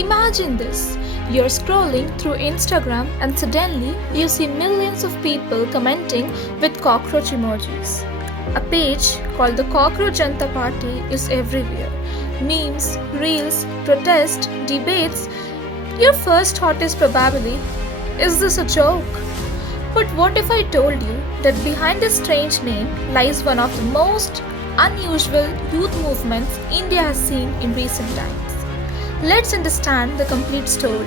Imagine this. You're scrolling through Instagram and suddenly you see millions of people commenting with cockroach emojis. A page called the Cockroach Janta Party is everywhere. Memes, reels, protests, debates. Your first thought is probably, is this a joke? But what if I told you that behind this strange name lies one of the most unusual youth movements India has seen in recent times? Let's understand the complete story.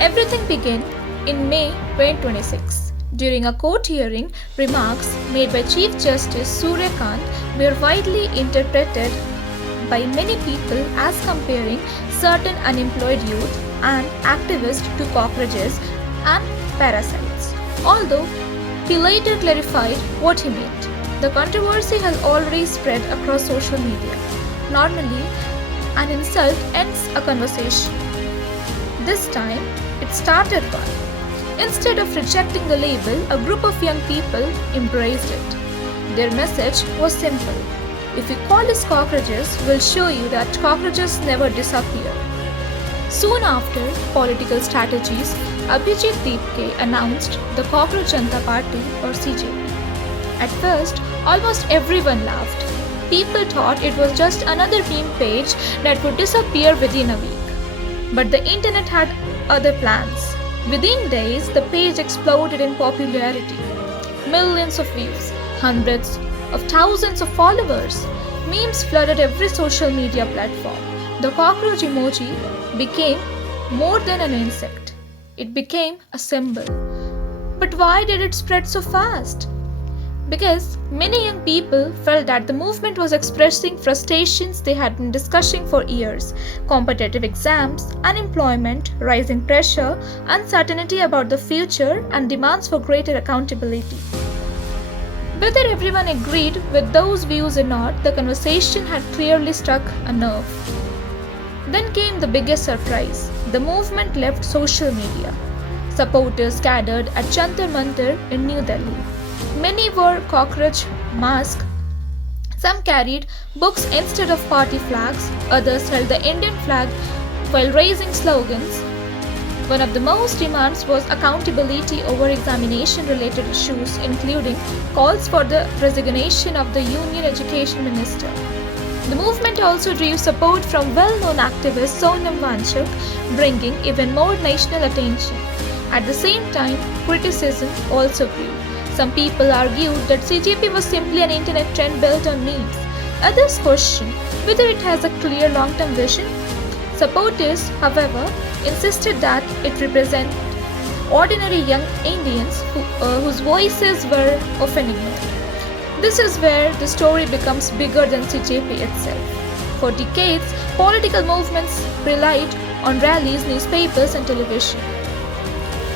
Everything began in May 2026. During a court hearing, remarks made by Chief Justice Surya Kant were widely interpreted by many people as comparing certain unemployed youth and activists to cockroaches and parasites. Although he later clarified what he meant, the controversy has already spread across social media. Normally, an insult ends a conversation. This time, it started one. Instead of rejecting the label, a group of young people embraced it. Their message was simple. If you call us cockroaches, we'll show you that cockroaches never disappear. Soon after political strategies, Abhijit Deepke announced the Cockroach Janta Party or CJP. At first, almost everyone laughed. People thought it was just another meme page that would disappear within a week. But the internet had other plans. Within days, the page exploded in popularity. Millions of views, hundreds of thousands of followers. Memes flooded every social media platform. The cockroach emoji became more than an insect. It became a symbol. But why did it spread so fast? Because many young people felt that the movement was expressing frustrations they had been discussing for years: competitive exams, unemployment, rising pressure, uncertainty about the future, and demands for greater accountability. Whether everyone agreed with those views or not, the conversation had clearly struck a nerve. Then came the biggest surprise. The movement left social media. Supporters gathered at Jantar Mantar in New Delhi. Many wore cockroach masks. Some carried books instead of party flags. Others held the Indian flag while raising slogans. One of the most demands was accountability over examination-related issues, including calls for the resignation of the Union Education Minister. The movement also drew support from well-known activist Sonam Wangchuk, bringing even more national attention. At the same time, criticism also grew. Some people argued that CJP was simply an internet trend built on memes. Others questioned whether it has a clear long-term vision. Supporters, however, insisted that it represented ordinary young Indians whose voices were often ignored. This is where the story becomes bigger than CJP itself. For decades, political movements relied on rallies, newspapers, and television.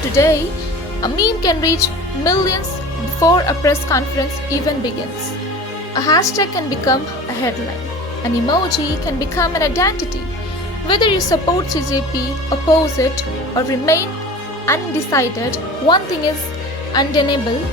Today, a meme can reach millions before a press conference even begins. A hashtag can become a headline. An emoji can become an identity. Whether you support CJP, oppose it, or remain undecided, one thing is undeniable.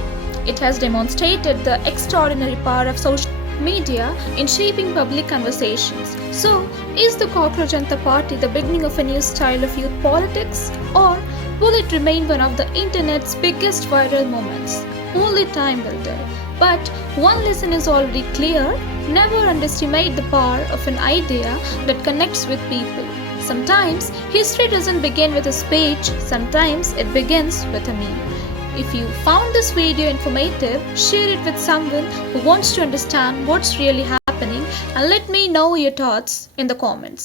It has demonstrated the extraordinary power of social media in shaping public conversations. So, is the Cockroach Janta Party the beginning of a new style of youth politics? Or will it remain one of the internet's biggest viral moments? Only time will tell. But one lesson is already clear: never underestimate the power of an idea that connects with people. Sometimes history doesn't begin with a speech, sometimes it begins with a meme. If you found this video informative, share it with someone who wants to understand what's really happening, and let me know your thoughts in the comments.